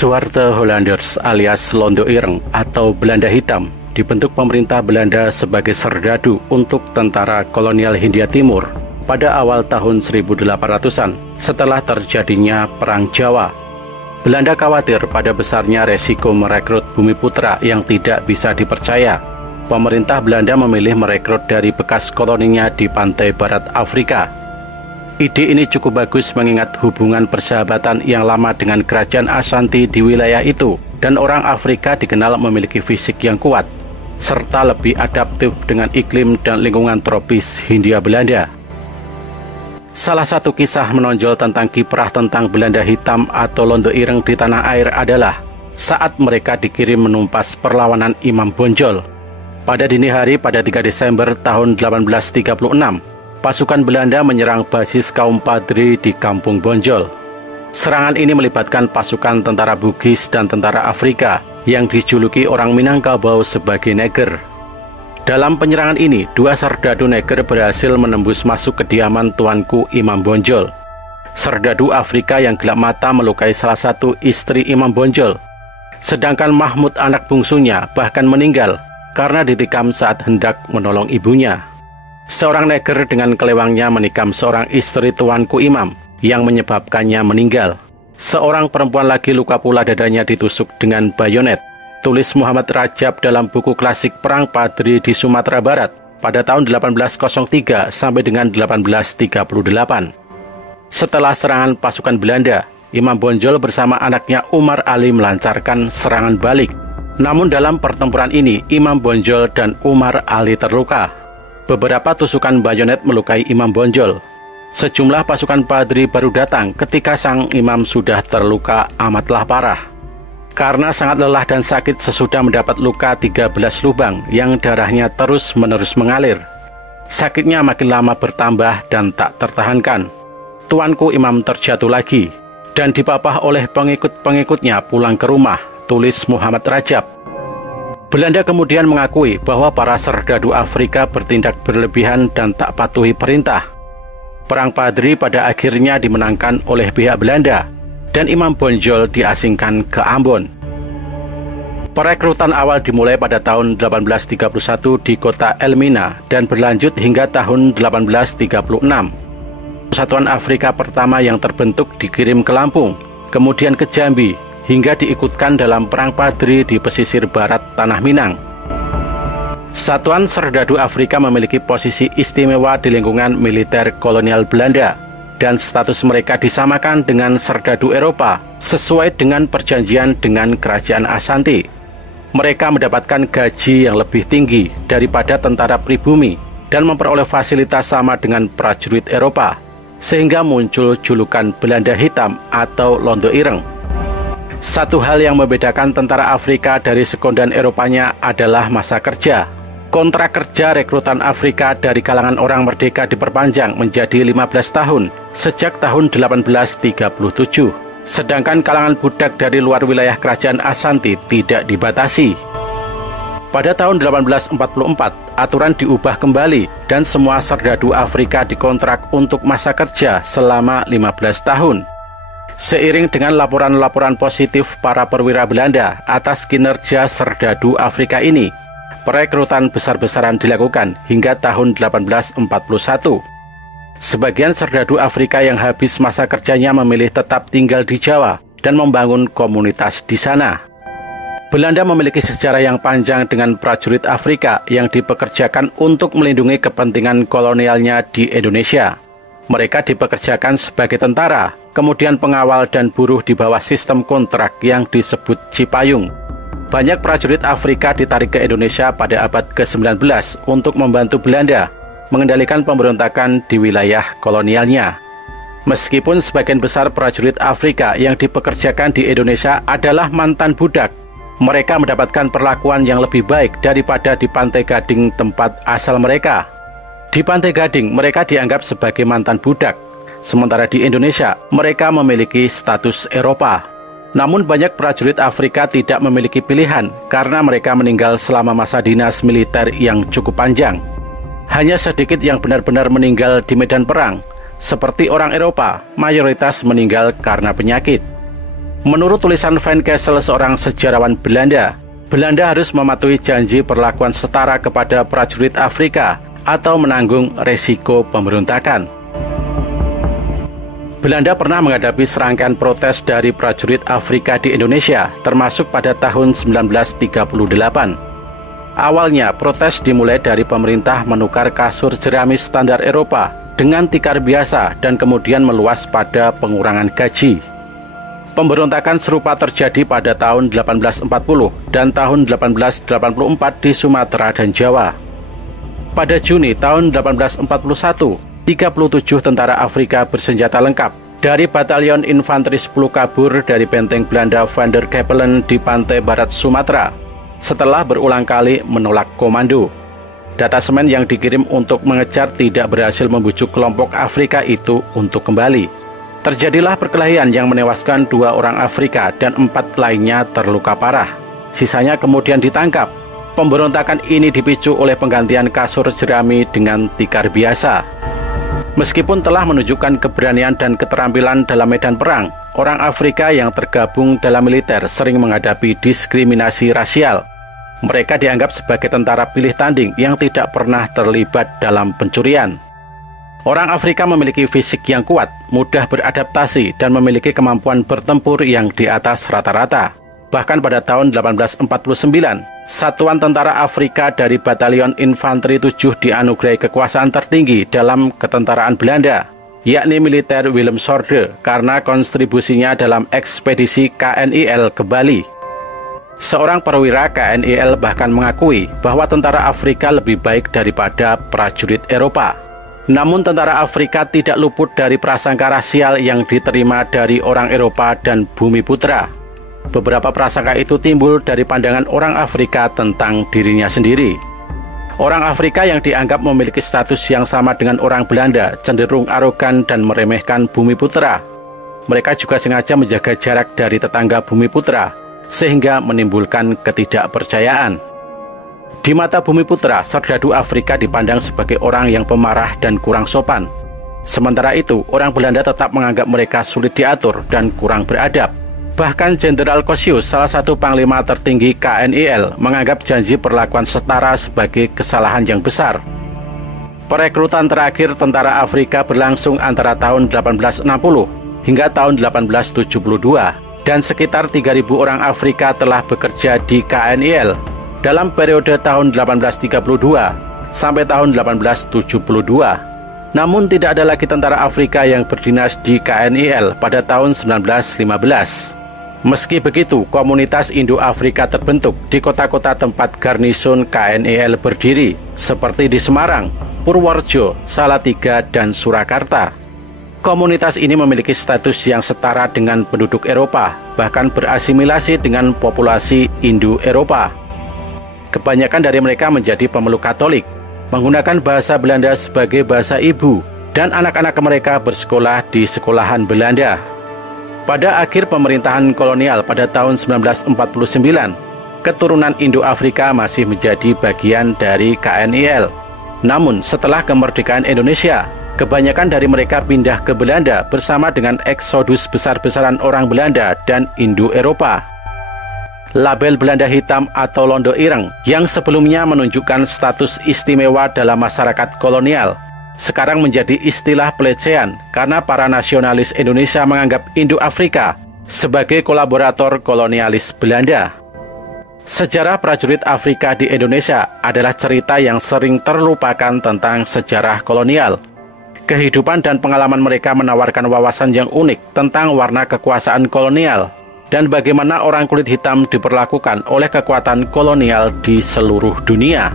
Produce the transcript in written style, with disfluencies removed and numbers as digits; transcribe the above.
Zwarte Hollanders alias Londo Ireng atau Belanda Hitam dibentuk pemerintah Belanda sebagai serdadu untuk tentara kolonial Hindia Timur pada awal tahun 1800-an setelah terjadinya Perang Jawa. Belanda khawatir pada besarnya resiko merekrut bumiputra yang tidak bisa dipercaya. Pemerintah Belanda memilih merekrut dari bekas koloninya di pantai barat Afrika. Ide ini cukup bagus mengingat hubungan persahabatan yang lama dengan kerajaan Ashanti di wilayah itu, dan orang Afrika dikenal memiliki fisik yang kuat, serta lebih adaptif dengan iklim dan lingkungan tropis Hindia Belanda. Salah satu kisah menonjol tentang kiprah tentang Belanda Hitam atau Londo Ireng di tanah air adalah saat mereka dikirim menumpas perlawanan Imam Bonjol. Pada dini hari pada 3 Desember tahun 1836, pasukan Belanda menyerang basis kaum Padri di Kampung Bonjol. Serangan ini melibatkan pasukan tentara Bugis dan tentara Afrika yang dijuluki orang Minangkabau sebagai Neger. Dalam penyerangan ini, 2 serdadu Neger berhasil menembus masuk kediaman tuanku Imam Bonjol. Serdadu Afrika yang gelap mata melukai salah satu istri Imam Bonjol, sedangkan Mahmud anak bungsunya bahkan meninggal karena ditikam saat hendak menolong ibunya. Seorang Neger dengan kelewangnya menikam seorang istri tuanku Imam yang menyebabkannya meninggal. Seorang perempuan lagi luka pula dadanya ditusuk dengan bayonet. Tulis Muhammad Rajab dalam buku klasik Perang Padri di Sumatera Barat pada tahun 1803 sampai dengan 1838. Setelah serangan pasukan Belanda, Imam Bonjol bersama anaknya Umar Ali melancarkan serangan balik. Namun dalam pertempuran ini, Imam Bonjol dan Umar Ali terluka. Beberapa tusukan bayonet melukai Imam Bonjol. Sejumlah pasukan Padri baru datang ketika sang imam sudah terluka amatlah parah. Karena sangat lelah dan sakit sesudah mendapat luka 13 lubang yang darahnya terus-menerus mengalir. Sakitnya makin lama bertambah dan tak tertahankan. Tuanku Imam terjatuh lagi dan dipapah oleh pengikut-pengikutnya pulang ke rumah, tulis Muhammad Rajab. Belanda kemudian mengakui bahwa para serdadu Afrika bertindak berlebihan dan tak patuhi perintah. Perang Padri pada akhirnya dimenangkan oleh pihak Belanda, dan Imam Bonjol diasingkan ke Ambon. Perekrutan awal dimulai pada tahun 1831 di kota Elmina dan berlanjut hingga tahun 1836. Persatuan Afrika pertama yang terbentuk dikirim ke Lampung, kemudian ke Jambi, hingga diikutkan dalam Perang Padri di pesisir barat Tanah Minang. Satuan Serdadu Afrika memiliki posisi istimewa di lingkungan militer kolonial Belanda, dan status mereka disamakan dengan Serdadu Eropa sesuai dengan perjanjian dengan Kerajaan Ashanti. Mereka mendapatkan gaji yang lebih tinggi daripada tentara pribumi dan memperoleh fasilitas sama dengan prajurit Eropa, sehingga muncul julukan Belanda Hitam atau Londo Ireng. Satu hal yang membedakan tentara Afrika dari sekondan Eropanya adalah masa kerja. Kontrak kerja rekrutan Afrika dari kalangan orang merdeka diperpanjang menjadi 15 tahun sejak tahun 1837. Sedangkan kalangan budak dari luar wilayah kerajaan Ashanti tidak dibatasi. Pada tahun 1844, aturan diubah kembali dan semua serdadu Afrika dikontrak untuk masa kerja selama 15 tahun. Seiring dengan laporan-laporan positif para perwira Belanda atas kinerja serdadu Afrika ini, perekrutan besar-besaran dilakukan hingga tahun 1841. Sebagian serdadu Afrika yang habis masa kerjanya memilih tetap tinggal di Jawa dan membangun komunitas di sana. Belanda memiliki sejarah yang panjang dengan prajurit Afrika yang dipekerjakan untuk melindungi kepentingan kolonialnya di Indonesia. Mereka dipekerjakan sebagai tentara, kemudian pengawal dan buruh di bawah sistem kontrak yang disebut Cipayung. Banyak prajurit Afrika ditarik ke Indonesia pada abad ke-19 untuk membantu Belanda mengendalikan pemberontakan di wilayah kolonialnya. Meskipun sebagian besar prajurit Afrika yang dipekerjakan di Indonesia adalah mantan budak, mereka mendapatkan perlakuan yang lebih baik daripada di Pantai Gading tempat asal mereka. Di Pantai Gading, mereka dianggap sebagai mantan budak, sementara di Indonesia, mereka memiliki status Eropa. Namun banyak prajurit Afrika tidak memiliki pilihan karena mereka meninggal selama masa dinas militer yang cukup panjang. Hanya sedikit yang benar-benar meninggal di medan perang. Seperti orang Eropa, mayoritas meninggal karena penyakit. Menurut tulisan Van Kessel, seorang sejarawan Belanda, Belanda harus mematuhi janji perlakuan setara kepada prajurit Afrika atau menanggung resiko pemberontakan. Belanda pernah menghadapi serangkaian protes dari prajurit Afrika di Indonesia, termasuk pada tahun 1938. Awalnya, protes dimulai dari pemerintah menukar kasur jerami standar Eropa dengan tikar biasa dan kemudian meluas pada pengurangan gaji. Pemberontakan serupa terjadi pada tahun 1840 dan tahun 1884 di Sumatera dan Jawa. Pada Juni tahun 1841, 37 tentara Afrika bersenjata lengkap dari Batalion Infanteri 10 kabur dari benteng Belanda Van der Capellen di pantai barat Sumatera setelah berulang kali menolak komando. Detasemen yang dikirim untuk mengejar tidak berhasil membujuk kelompok Afrika itu untuk kembali. Terjadilah perkelahian yang menewaskan 2 orang Afrika dan 4 lainnya terluka parah. Sisanya kemudian ditangkap. Pemberontakan ini dipicu oleh penggantian kasur jerami dengan tikar biasa. Meskipun telah menunjukkan keberanian dan keterampilan dalam medan perang, orang Afrika yang tergabung dalam militer sering menghadapi diskriminasi rasial. Mereka dianggap sebagai tentara pilih tanding yang tidak pernah terlibat dalam pencurian. Orang Afrika memiliki fisik yang kuat, mudah beradaptasi, dan memiliki kemampuan bertempur yang di atas rata-rata. Bahkan pada tahun 1849, Satuan Tentara Afrika dari Batalion Infanteri 7 dianugerahi kekuasaan tertinggi dalam ketentaraan Belanda, yakni militer Willem Sorde, karena kontribusinya dalam ekspedisi KNIL ke Bali. Seorang perwira KNIL bahkan mengakui bahwa tentara Afrika lebih baik daripada prajurit Eropa. Namun tentara Afrika tidak luput dari prasangka rasial yang diterima dari orang Eropa dan Bumi Putra. Beberapa prasangka itu timbul dari pandangan orang Afrika tentang dirinya sendiri. Orang Afrika yang dianggap memiliki status yang sama dengan orang Belanda cenderung arogan dan meremehkan Bumi Putra. Mereka juga sengaja menjaga jarak dari tetangga Bumi Putra, sehingga menimbulkan ketidakpercayaan. Di mata Bumi Putra, serdadu Afrika dipandang sebagai orang yang pemarah dan kurang sopan. Sementara itu, orang Belanda tetap menganggap mereka sulit diatur dan kurang beradab. Bahkan Jenderal Kosius, salah satu panglima tertinggi KNIL, menganggap janji perlakuan setara sebagai kesalahan yang besar. Perekrutan terakhir tentara Afrika berlangsung antara tahun 1860 hingga tahun 1872, dan sekitar 3.000 orang Afrika telah bekerja di KNIL dalam periode tahun 1832 sampai tahun 1872. Namun tidak ada lagi tentara Afrika yang berdinas di KNIL pada tahun 1915. Meski begitu, komunitas Indo-Afrika terbentuk di kota-kota tempat garnison KNIL berdiri, seperti di Semarang, Purworejo, Salatiga, dan Surakarta. Komunitas ini memiliki status yang setara dengan penduduk Eropa, bahkan berasimilasi dengan populasi Indo-Eropa. Kebanyakan dari mereka menjadi pemeluk Katolik, menggunakan bahasa Belanda sebagai bahasa ibu, dan anak-anak mereka bersekolah di sekolahan Belanda. Pada akhir pemerintahan kolonial pada tahun 1949, keturunan Indo-Afrika masih menjadi bagian dari KNIL. Namun setelah kemerdekaan Indonesia, kebanyakan dari mereka pindah ke Belanda bersama dengan eksodus besar-besaran orang Belanda dan Indo-Eropa. Label Belanda hitam atau londo ireng yang sebelumnya menunjukkan status istimewa dalam masyarakat kolonial, sekarang menjadi istilah pelecehan karena para nasionalis Indonesia menganggap Indo-Afrika sebagai kolaborator kolonialis Belanda. Sejarah prajurit Afrika di Indonesia adalah cerita yang sering terlupakan tentang sejarah kolonial. Kehidupan dan pengalaman mereka menawarkan wawasan yang unik tentang warna kekuasaan kolonial dan bagaimana orang kulit hitam diperlakukan oleh kekuatan kolonial di seluruh dunia.